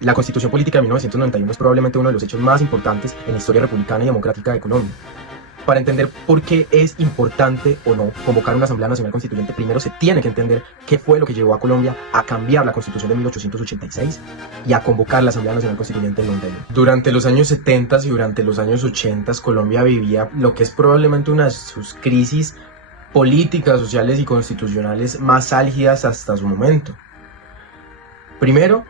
La Constitución Política de 1991 es probablemente uno de los hechos más importantes en la historia republicana y democrática de Colombia. Para entender por qué es importante o no convocar una Asamblea Nacional Constituyente, primero se tiene que entender qué fue lo que llevó a Colombia a cambiar la Constitución de 1886 y a convocar la Asamblea Nacional Constituyente del 91. Durante los años 70 y durante los años 80 Colombia vivía lo que es probablemente una de sus crisis políticas, sociales y constitucionales más álgidas hasta su momento. Primero,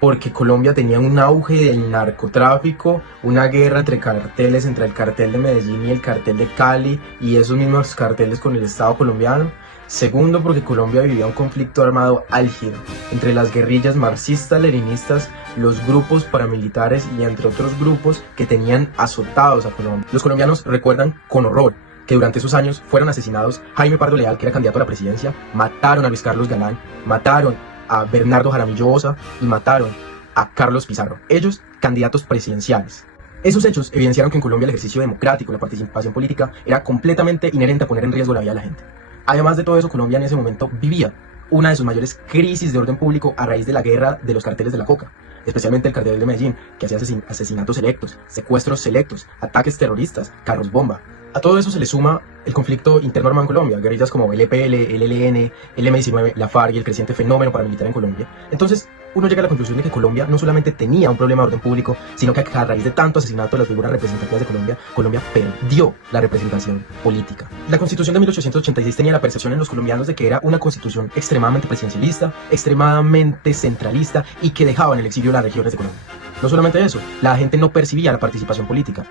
porque Colombia tenía un auge del narcotráfico, una guerra entre carteles, entre el cartel de Medellín y el cartel de Cali, y esos mismos carteles con el Estado colombiano. Segundo, porque Colombia vivía un conflicto armado álgido entre las guerrillas marxistas-leninistas, los grupos paramilitares y entre otros grupos que tenían azotados a Colombia. Los colombianos recuerdan con horror que durante esos años fueron asesinados Jaime Pardo Leal, que era candidato a la presidencia, mataron a Luis Carlos Galán, mataron a Bernardo Jaramillo Osa y mataron a Carlos Pizarro, ellos candidatos presidenciales. Esos hechos evidenciaron que en Colombia el ejercicio democrático, la participación política, era completamente inherente a poner en riesgo la vida de la gente. Además de todo eso, Colombia en ese momento vivía una de sus mayores crisis de orden público a raíz de la guerra de los carteles de la coca, especialmente el cartel de Medellín, que hacía asesinatos selectos, secuestros selectos, ataques terroristas, carros bomba. A todo eso se le suma el conflicto interno armado en Colombia, guerrillas como el EPL, el ELN, el M-19, la FARC y el creciente fenómeno paramilitar en Colombia. Entonces, uno llega a la conclusión de que Colombia no solamente tenía un problema de orden público, sino que a raíz de tanto asesinato de las figuras representativas de Colombia, Colombia perdió la representación política. La Constitución de 1886 tenía la percepción en los colombianos de que era una constitución extremadamente presidencialista, extremadamente centralista y que dejaba en el exilio las regiones de Colombia. No solamente eso, la gente no percibía la participación política.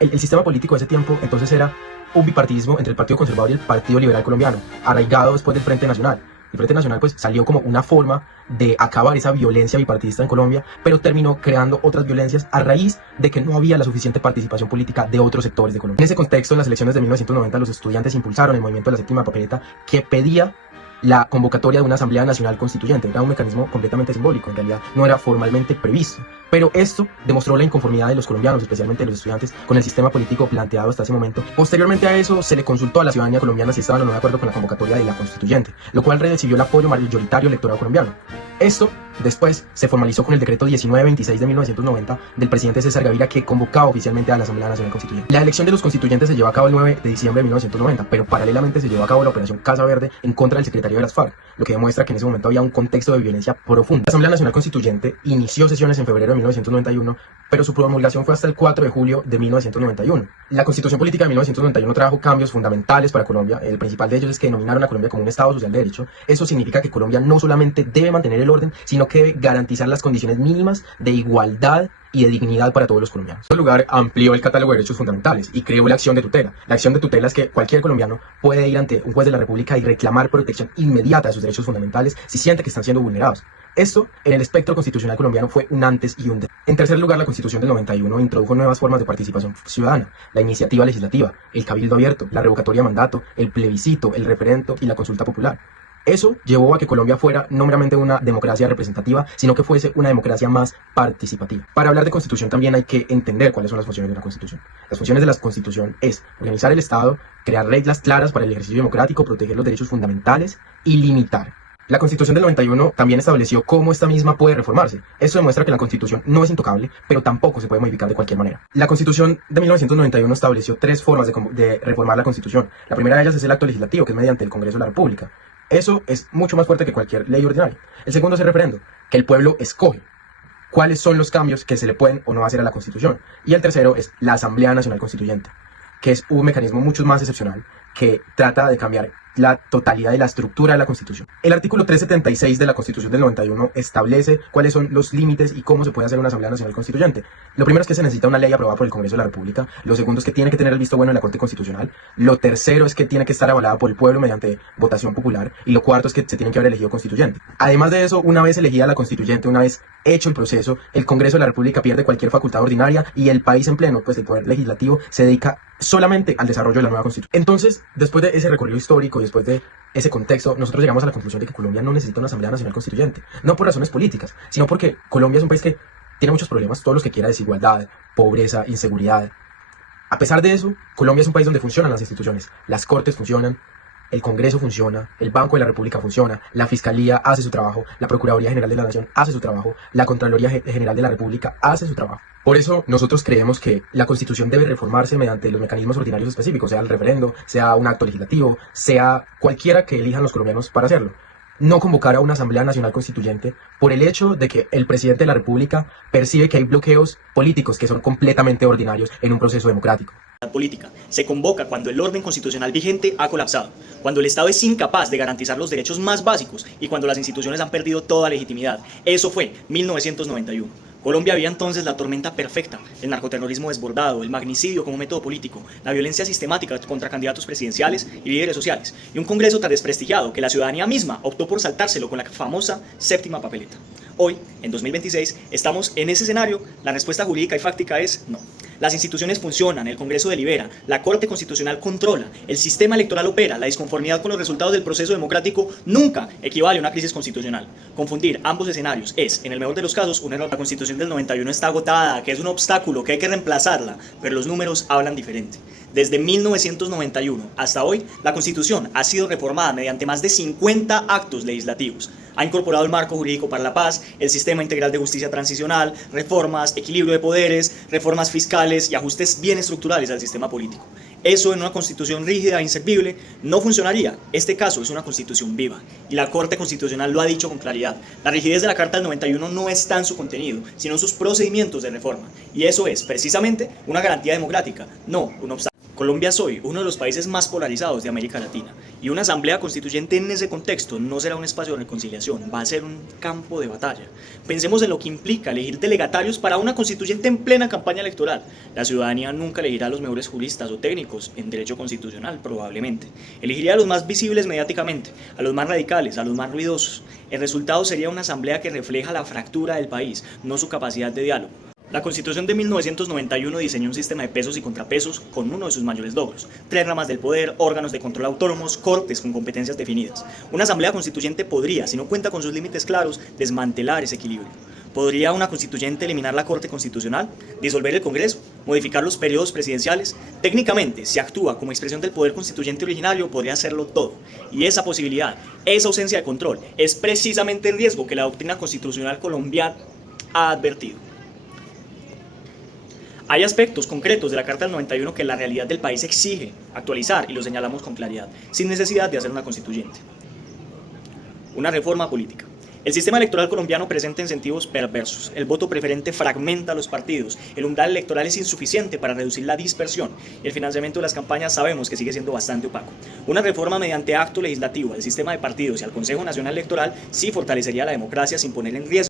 El sistema político de ese tiempo entonces era un bipartidismo entre el Partido Conservador y el Partido Liberal Colombiano, arraigado después del Frente Nacional. El Frente Nacional pues salió como una forma de acabar esa violencia bipartidista en Colombia, pero terminó creando otras violencias a raíz de que no había la suficiente participación política de otros sectores de Colombia. En ese contexto, en las elecciones de 1990, los estudiantes impulsaron el movimiento de la séptima papeleta, que pedía la convocatoria de una Asamblea Nacional Constituyente. Era un mecanismo completamente simbólico, en realidad no era formalmente previsto, pero esto demostró la inconformidad de los colombianos, especialmente de los estudiantes, con el sistema político planteado hasta ese momento. Posteriormente a eso se le consultó a la ciudadanía colombiana si estaban o no de acuerdo con la convocatoria de la Constituyente, lo cual recibió el apoyo mayoritario electoral colombiano. Esto después se formalizó con el decreto 1926 de 1990 del presidente César Gaviria, que convocaba oficialmente a la Asamblea Nacional Constituyente. La elección de los constituyentes se llevó a cabo el 9 de diciembre de 1990, pero paralelamente se llevó a cabo la operación Casa Verde en contra del secretario de las FARC, lo que demuestra que en ese momento había un contexto de violencia profunda. La Asamblea Nacional Constituyente inició sesiones en febrero de 1991, pero su promulgación fue hasta el 4 de julio de 1991. La Constitución Política de 1991 trajo cambios fundamentales para Colombia. El principal de ellos es que denominaron a Colombia como un Estado social de derecho. Eso significa que Colombia no solamente debe mantener el orden, sino que debe garantizar las condiciones mínimas de igualdad y de dignidad para todos los colombianos. En segundo lugar, amplió el catálogo de derechos fundamentales y creó la acción de tutela. La acción de tutela es que cualquier colombiano puede ir ante un juez de la República y reclamar protección inmediata de sus derechos fundamentales si siente que están siendo vulnerados. Esto, en el espectro constitucional colombiano, fue un antes y un después. En tercer lugar, la Constitución del 91 introdujo nuevas formas de participación ciudadana: la iniciativa legislativa, el cabildo abierto, la revocatoria de mandato, el plebiscito, el referendo y la consulta popular. Eso llevó a que Colombia fuera no meramente una democracia representativa, sino que fuese una democracia más participativa. Para hablar de constitución también hay que entender cuáles son las funciones de una constitución. Las funciones de la constitución es organizar el Estado, crear reglas claras para el ejercicio democrático, proteger los derechos fundamentales y limitar. La Constitución del 91 también estableció cómo esta misma puede reformarse. Eso demuestra que la Constitución no es intocable, pero tampoco se puede modificar de cualquier manera. La Constitución de 1991 estableció tres formas de reformar la Constitución. La primera de ellas es el acto legislativo, que es mediante el Congreso de la República. Eso es mucho más fuerte que cualquier ley ordinaria. El segundo es el referendo, que el pueblo escoge cuáles son los cambios que se le pueden o no hacer a la Constitución. Y el tercero es la Asamblea Nacional Constituyente, que es un mecanismo mucho más excepcional que trata de cambiar la totalidad de la estructura de la Constitución. El artículo 376 de la Constitución del 91 establece cuáles son los límites y cómo se puede hacer una Asamblea Nacional Constituyente. Lo primero es que se necesita una ley aprobada por el Congreso de la República. Lo segundo es que tiene que tener el visto bueno de la Corte Constitucional. Lo tercero es que tiene que estar avalada por el pueblo mediante votación popular. Y lo cuarto es que se tiene que haber elegido constituyente. Además de eso, una vez elegida la constituyente, una vez hecho el proceso, el Congreso de la República pierde cualquier facultad ordinaria y el país en pleno, pues el poder legislativo, se dedica solamente al desarrollo de la nueva Constitución. Entonces, después de ese recorrido histórico y después de ese contexto, nosotros llegamos a la conclusión de que Colombia no necesita una Asamblea Nacional Constituyente, no por razones políticas, sino porque Colombia es un país que tiene muchos problemas, todos los que quiera: desigualdad, pobreza, inseguridad. A pesar de eso, Colombia es un país donde funcionan las instituciones, las cortes funcionan, el Congreso funciona, el Banco de la República funciona, la Fiscalía hace su trabajo, la Procuraduría General de la Nación hace su trabajo, la Contraloría General de la República hace su trabajo. Por eso nosotros creemos que la Constitución debe reformarse mediante los mecanismos ordinarios específicos, sea el referendo, sea un acto legislativo, sea cualquiera que elijan los colombianos para hacerlo. No convocar a una Asamblea Nacional Constituyente por el hecho de que el presidente de la República percibe que hay bloqueos políticos que son completamente ordinarios en un proceso democrático. Política se convoca cuando el orden constitucional vigente ha colapsado, cuando el Estado es incapaz de garantizar los derechos más básicos y cuando las instituciones han perdido toda legitimidad. Eso fue 1991. Colombia había entonces la tormenta perfecta, el narcoterrorismo desbordado, el magnicidio como método político, la violencia sistemática contra candidatos presidenciales y líderes sociales, y un Congreso tan desprestigiado que la ciudadanía misma optó por saltárselo con la famosa séptima papeleta. Hoy, en 2026, estamos en ese escenario. La respuesta jurídica y fáctica es no. Las instituciones funcionan, el Congreso delibera, la Corte Constitucional controla, el sistema electoral opera, la disconformidad con los resultados del proceso democrático nunca equivale a una crisis constitucional. Confundir ambos escenarios es, en el mejor de los casos, un error. La Constitución del 91 está agotada, que es un obstáculo, que hay que reemplazarla, pero los números hablan diferente. Desde 1991 hasta hoy, la Constitución ha sido reformada mediante más de 50 actos legislativos. Ha incorporado el marco jurídico para la paz, el sistema integral de justicia transicional, reformas, equilibrio de poderes, reformas fiscales y ajustes bien estructurales al sistema político. Eso en una constitución rígida e inservible no funcionaría. Este caso es una constitución viva y la Corte Constitucional lo ha dicho con claridad. La rigidez de la Carta del 91 no está en su contenido, sino en sus procedimientos de reforma. Y eso es precisamente una garantía democrática, no un obstáculo. Colombia es hoy uno de los países más polarizados de América Latina y una asamblea constituyente en ese contexto no será un espacio de reconciliación, va a ser un campo de batalla. Pensemos en lo que implica elegir delegatarios para una constituyente en plena campaña electoral. La ciudadanía nunca elegirá a los mejores juristas o técnicos en derecho constitucional, probablemente. Elegiría a los más visibles mediáticamente, a los más radicales, a los más ruidosos. El resultado sería una asamblea que refleja la fractura del país, no su capacidad de diálogo. La Constitución de 1991 diseñó un sistema de pesos y contrapesos con uno de sus mayores logros: 3 ramas del poder, órganos de control autónomos, cortes con competencias definidas. Una asamblea constituyente podría, si no cuenta con sus límites claros, desmantelar ese equilibrio. ¿Podría una constituyente eliminar la Corte Constitucional, disolver el Congreso, modificar los periodos presidenciales? Técnicamente, si actúa como expresión del poder constituyente originario, podría hacerlo todo. Y esa posibilidad, esa ausencia de control, es precisamente el riesgo que la doctrina constitucional colombiana ha advertido. Hay aspectos concretos de la Carta del 91 que la realidad del país exige actualizar y lo señalamos con claridad, sin necesidad de hacer una constituyente. Una reforma política. El sistema electoral colombiano presenta incentivos perversos. El voto preferente fragmenta a los partidos. El umbral electoral es insuficiente para reducir la dispersión. Y el financiamiento de las campañas sabemos que sigue siendo bastante opaco. Una reforma mediante acto legislativo al sistema de partidos y al Consejo Nacional Electoral sí fortalecería la democracia sin poner en riesgo.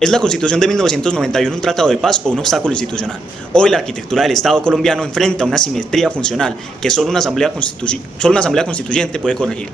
¿Es la Constitución de 1991 un tratado de paz o un obstáculo institucional? Hoy la arquitectura del Estado colombiano enfrenta una asimetría funcional que solo una asamblea constituyente puede corregir.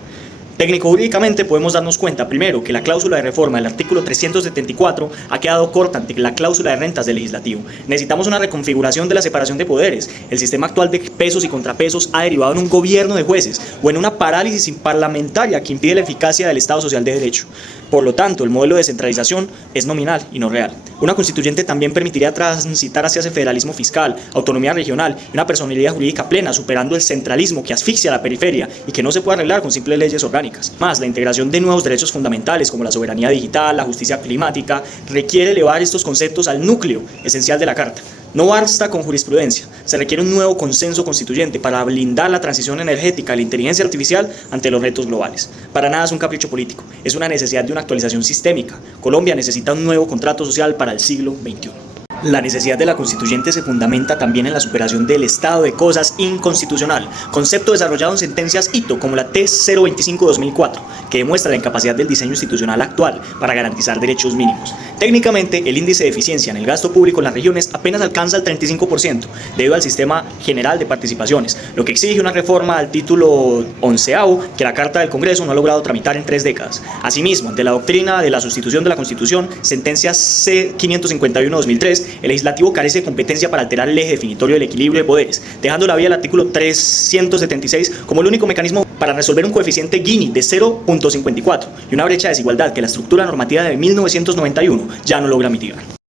Técnico-jurídicamente podemos darnos cuenta, primero, que la cláusula de reforma del artículo 374 ha quedado corta ante la cláusula de rentas del legislativo. Necesitamos una reconfiguración de la separación de poderes. El sistema actual de pesos y contrapesos ha derivado en un gobierno de jueces o en una parálisis parlamentaria que impide la eficacia del Estado social de derecho. Por lo tanto, el modelo de descentralización es nominal y no real. Una constituyente también permitiría transitar hacia ese federalismo fiscal, autonomía regional y una personalidad jurídica plena, superando el centralismo que asfixia a la periferia y que no se puede arreglar con simples leyes orgánicas. Más, la integración de nuevos derechos fundamentales como la soberanía digital, la justicia climática, requiere elevar estos conceptos al núcleo esencial de la Carta. No basta con jurisprudencia, se requiere un nuevo consenso constituyente para blindar la transición energética y la inteligencia artificial ante los retos globales. Para nada es un capricho político, es una necesidad de una actualización sistémica. Colombia necesita un nuevo contrato social para el siglo XXI. La necesidad de la constituyente se fundamenta también en la superación del estado de cosas inconstitucional, concepto desarrollado en sentencias hito como la T025/2004, que demuestra la incapacidad del diseño institucional actual para garantizar derechos mínimos. Técnicamente, el índice de eficiencia en el gasto público en las regiones apenas alcanza el 35%, debido al sistema general de participaciones, lo que exige una reforma al título 11º que la Carta del Congreso no ha logrado tramitar en 3 décadas. Asimismo, ante la doctrina de la sustitución de la Constitución, sentencia C551/2003, el legislativo carece de competencia para alterar el eje definitorio del equilibrio de poderes, dejando la vía al artículo 376 como el único mecanismo para resolver un coeficiente Gini de 0.54 y una brecha de desigualdad que la estructura normativa de 1991 ya no logra mitigar.